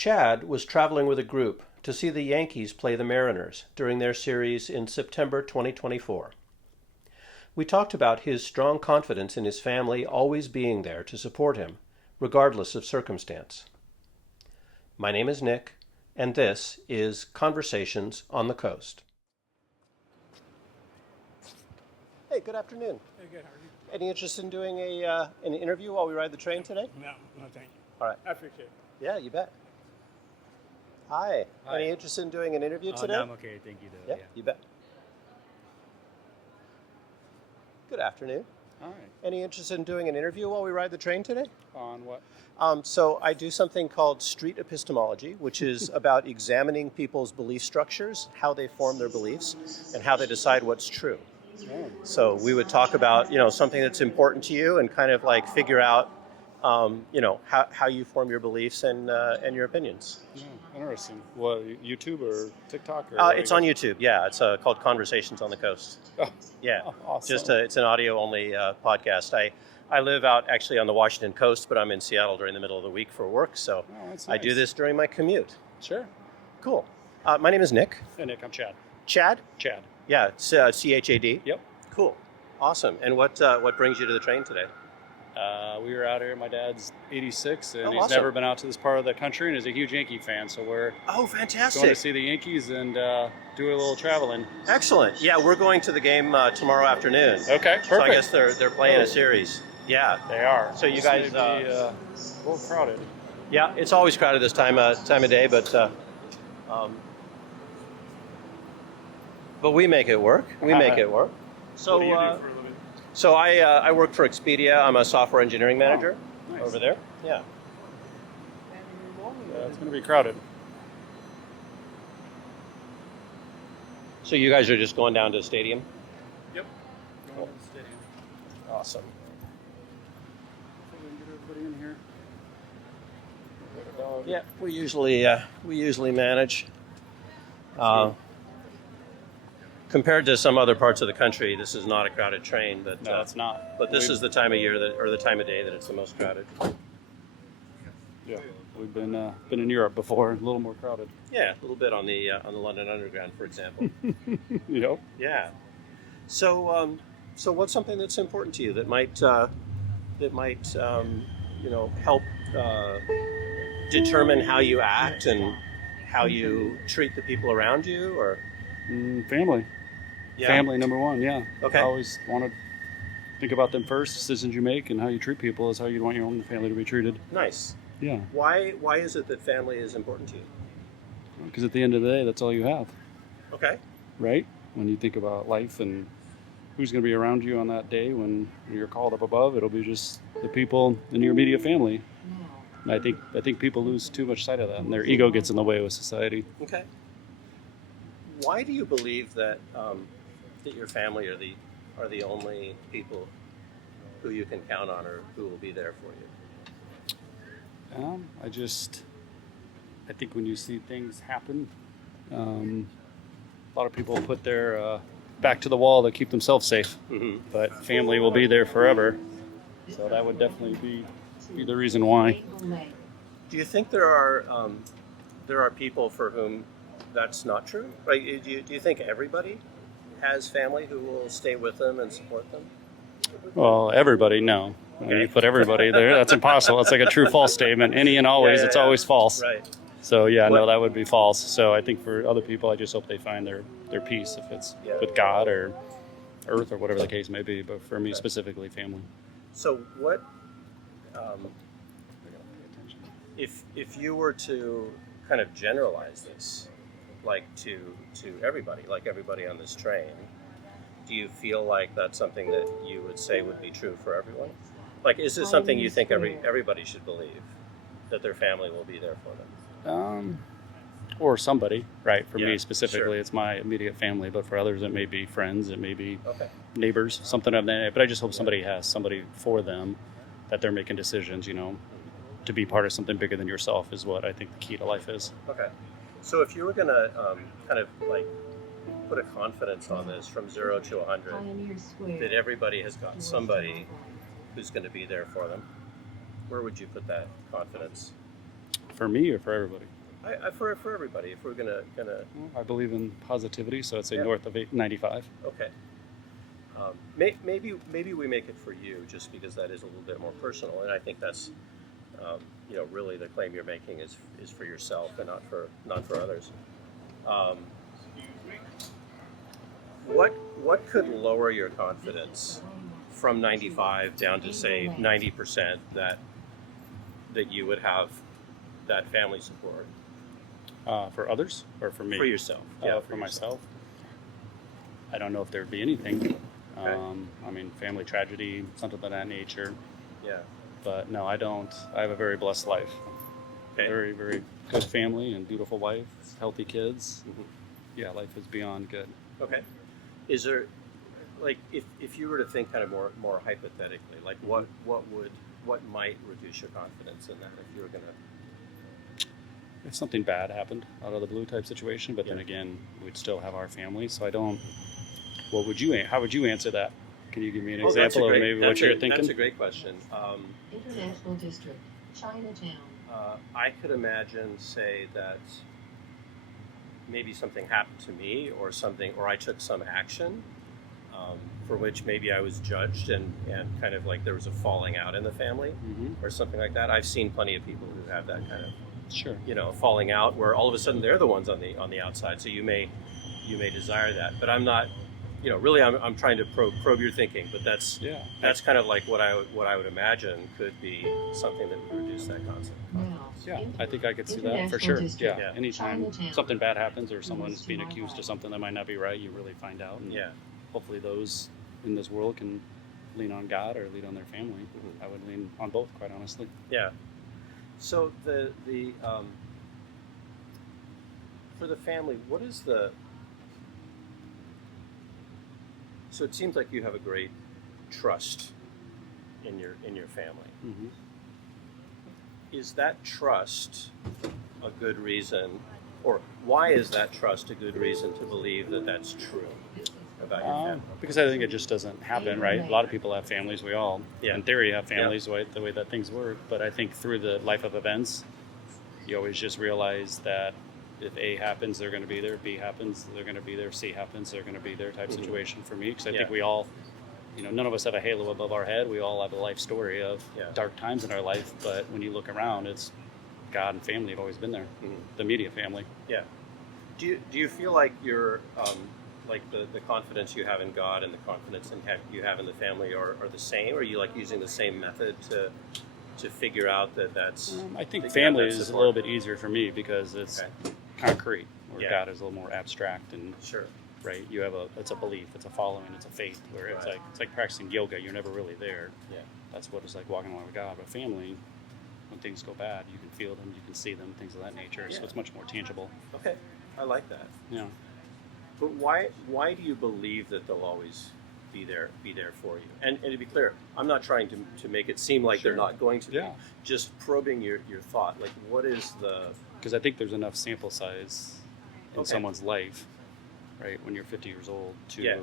Chad was traveling with a group to see the Yankees play the Mariners during their series in September 2024. We talked about his strong confidence in his family always being there to support him, regardless of circumstance. My name is Nick, and this is Conversations on the Coast. Hey, good afternoon. Hey, good. How are you? Any interest in doing an interview while we ride the train today? No, thank you. All right. I appreciate it. Yeah, you bet. Hi. Hi. Any interest in doing an interview today? No, I'm okay. Thank you, though. Yeah, you bet. Good afternoon. All right. Any interest in doing an interview while we ride the train today? On what? So I do something called street epistemology, which is about examining people's belief structures, how they form their beliefs, and how they decide what's true. Oh. So we would talk about, something that's important to you and kind of like figure out, how you form your beliefs and your opinions. Yeah, interesting. What, YouTube or TikTok? It's on YouTube. Yeah, it's called Conversations on the Coast. Oh, Yeah, awesome. it's an audio-only podcast. I live out actually on the Washington coast, but I'm in Seattle during the middle of the week for work, so that's I do nice. this during my commute. Sure. Cool. My name is Nick. Hey, Nick, I'm Chad. Chad? Chad. Yeah, it's CHAD. Yep. Cool. Awesome. And what brings you to the train today? We were out here. My dad's 86, and Oh, he's awesome. never been out to this part of the country, and is a huge Yankee fan. So we're Oh, going fantastic. to see the Yankees and do a little traveling. Excellent. Yeah, we're going to the game tomorrow afternoon. Okay, perfect. So I guess they're playing Oh. a series. Yeah. They are. So you This guys, may be, a little crowded. Yeah, it's always crowded this time of day, but we make it work. We make it work. So What do you do for a living? so I work for Expedia. I'm a software engineering manager Nice. over there. Yeah. It's going to be crowded. So you guys are just going down to the stadium? Yep. Going to the stadium. Awesome. So we can get everybody in here. Yeah, we usually manage. Compared to some other parts of the country, this is not a crowded train, but No, it's not. but this is the time of year or the time of day that it's the most crowded. Yeah, we've been in Europe before, a little more crowded. Yeah, a little bit on the London Underground, for example. Yep. Yeah. So what's something that's important to you that might help determine how you act and how you treat the people around you, or Family. yeah. Family number one, yeah. Okay. I always want to think about them first. Decisions you make and how you treat people is how you want your own family to be treated. Nice. Yeah, Why is it that family is important to you? because at the end of the day, that's all you have, Okay. right? When you think about life and who's going to be around you on that day when you're called up above, it'll be just the people in your immediate family. And I think people lose too much sight of that, and their ego gets in the way with society. Okay. Why do you believe that that your family are the only people who you can count on or who will be there for you? I think when you see things happen, a lot of people put their back to the wall to keep themselves safe. Mm-hmm. But family will be there forever. So that would definitely be the reason why. Do you think there are people for whom that's not true? Right? Do you think everybody has family who will stay with them and support them? Well, everybody, no. When you put everybody there, that's impossible. It's like a true-false statement. Any and always, it's always false. Right. So yeah, no, that would be false. So I think for other people, I just hope they find their peace, if it's with God or Earth or whatever the case may be. But for me specifically, family. So what, if you were to kind of generalize this, like to everybody, like everybody on this train, do you feel like that's something that you would say would be true for everyone? Like, is this something you think everybody should believe, that their family will be there for them? Or somebody, right? For Yeah, me specifically, sure. it's my immediate family, but for others, it may be friends, it may be Okay. neighbors, something of that. But I just hope somebody has somebody for them that they're making decisions, to be part of something bigger than yourself is what I think the key to life is. Okay. So if you were going to kind of like put a confidence on this from 0 to 100, that everybody has got somebody who's going to be there for them, where would you put that confidence? For me or for everybody? For everybody, if we're gonna Well, I believe in positivity, so I'd say Yeah. north of 95. okay. Maybe we make it for you just because that is a little bit more personal, and I think that's really the claim you're making is for yourself and not for others. Um, what could lower your confidence from 95 down to say 90% that you would have that family support For others or for me? for yourself? Yeah, for myself. I don't know if there'd be anything. Okay. I mean, family tragedy, something of that nature. Yeah. But no, I don't. I have a very blessed life. Okay. Very, very good family and beautiful wife, healthy kids. Mhm. Yeah, life is beyond good. Okay. Is there, like, if you were to think kind of more hypothetically, like what might reduce your confidence in that if you were gonna? If something bad happened out of the blue type situation, but then Yeah. again, we'd still have our family. So I don't. How would you answer that? Can you give me an example of maybe what you're thinking? That's a great question. International District, Chinatown. I could imagine, say, that maybe something happened to me or I took some action for which maybe I was judged and kind of like there was a falling out in the family Mm-hmm. or something like that. I've seen plenty of people who have that kind of, Sure. falling out where all of a sudden they're the ones on the outside. So you may desire that, but I'm not, really I'm trying to probe your thinking, but that's kind of like what I would imagine could be something that would reduce that concept. Now, Yeah, I think I could see that for International sure. District, Yeah, anytime Chinatown. something bad happens or someone's Next to being my accused of right. something that might not be right, you really find out. And Yeah. hopefully those in this world can lean on God or lean on their family. Mhm. I would lean on both, quite honestly. Yeah. So the for the family, what is the? So it seems like you have a great trust in your family. Mm-hmm. Is that trust a good reason, or why is that trust a good reason to believe that that's true about your family? Because I think it just doesn't happen, right? A lot of people have families. We all, Yeah. in theory, have families, right, the way that things work. But I think through the life of events, you always just realize that if A happens, they're going to be there. B happens, they're going to be there. C happens, they're going to be there type Mhm. situation for me. Because I Yeah. think we all, none of us have a halo above our head. We all have a life story of Yeah. dark times in our life. But when you look around, it's God and family have always been there. Mhm. The immediate family. Yeah. Do you feel like you're like the confidence you have in God and the confidence you have in the family are the same? Or are you like using the same method to figure out that's? I think that you have family that is a support? little bit easier for me because it's Okay. concrete, where Yeah. God is a little more abstract and Sure. right. You have it's a belief, it's a following, it's a faith. Where it's Right. like practicing yoga. You're never really there. Yeah. That's what it's like walking along with God. But family, when things go bad, you can feel them, you can see them, things of that nature. So Yeah. it's much more tangible. Okay. I like that. Yeah. But why do you believe that they'll always be there for you? And to be clear, I'm not trying to make it seem like Sure. they're not going to be. Yeah. Just probing your thought. Like, what is the? Because I think there's enough sample size in Okay. someone's life, right, when you're 50 years old, to Yeah.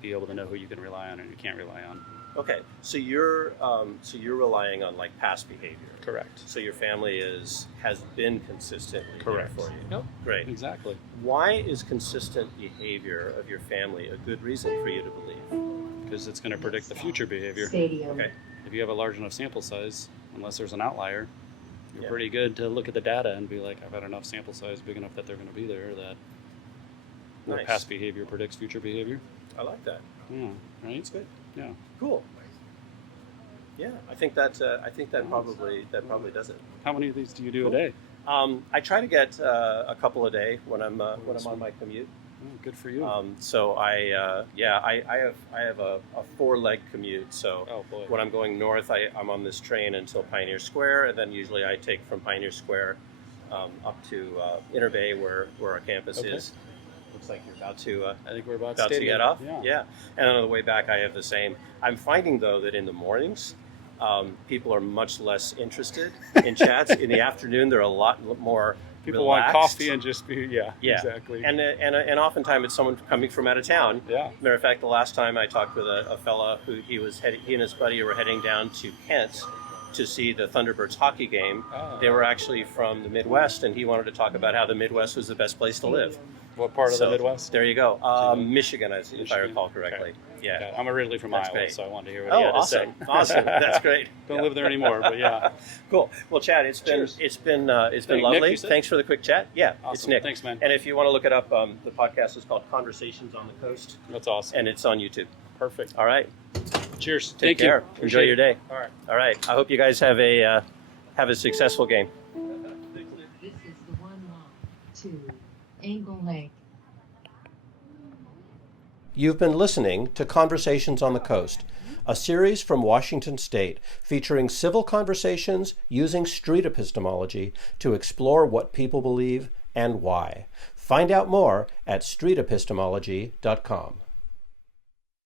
be able to know who you can rely on and who you can't rely on. Okay. So you're relying on like past behavior. Correct. So your family has been consistently Correct. there for you. Yep. Great. Exactly. Why is consistent behavior of your family a good reason for you to believe? Because it's going to predict the future behavior. Stadium. Okay. If you have a large enough sample size, unless there's an outlier, you're Yeah. pretty good to look at the data and be like, I've had enough sample size big enough that they're going to be there, that Nice. past behavior predicts future behavior. I like that. Yeah, right? It's good. Yeah. Cool. Yeah, I think that probably does it. How many of these do you do Cool. a day? I try to get a couple a day when I'm on my commute. Oh, good for you. So I have a 4-leg commute. So Oh, boy. when I'm going north, I'm on this train until Pioneer Square, and then usually I take from Pioneer Square up to Inner Bay, where our campus Okay. is. Looks like you're about to I think we're about to stadium. get off. Yeah. And on the way back, I have the same. I'm finding though that in the mornings, people are much less interested in chats. In the afternoon, they're a lot more. People relaxed. want coffee and just be, yeah, Yeah. exactly. And oftentimes it's someone coming from out of town. yeah. Matter of fact, the last time I talked with a fella he and his buddy were heading down to Kent to see the Thunderbirds hockey game. Oh. They were actually from the Midwest, and he wanted to talk about how the Midwest was the best place to live. What part of So, the Midwest? There you go. Michigan, if I Michigan. recall correctly. Okay. Yeah. I'm originally from That's Iowa, great. so I wanted to hear what he had to say. Awesome. That's great. Don't live there anymore, but yeah. Cool. Well, Chad, it's been Nick, lovely. you said? Thanks for the quick chat. Yeah, Awesome. it's Nick. Thanks, man. And if you want to look it up, the podcast is called Conversations on the Coast, That's awesome. and it's on YouTube. Perfect. All right. Cheers. Take Thank care. you. Enjoy Appreciate your it. day. All right. All right. I hope you guys have a successful game. This is the 1 mile to Angle Lake. You've been listening to Conversations on the Coast, a series from Washington State featuring civil conversations using street epistemology to explore what people believe and why. Find out more at streetepistemology.com.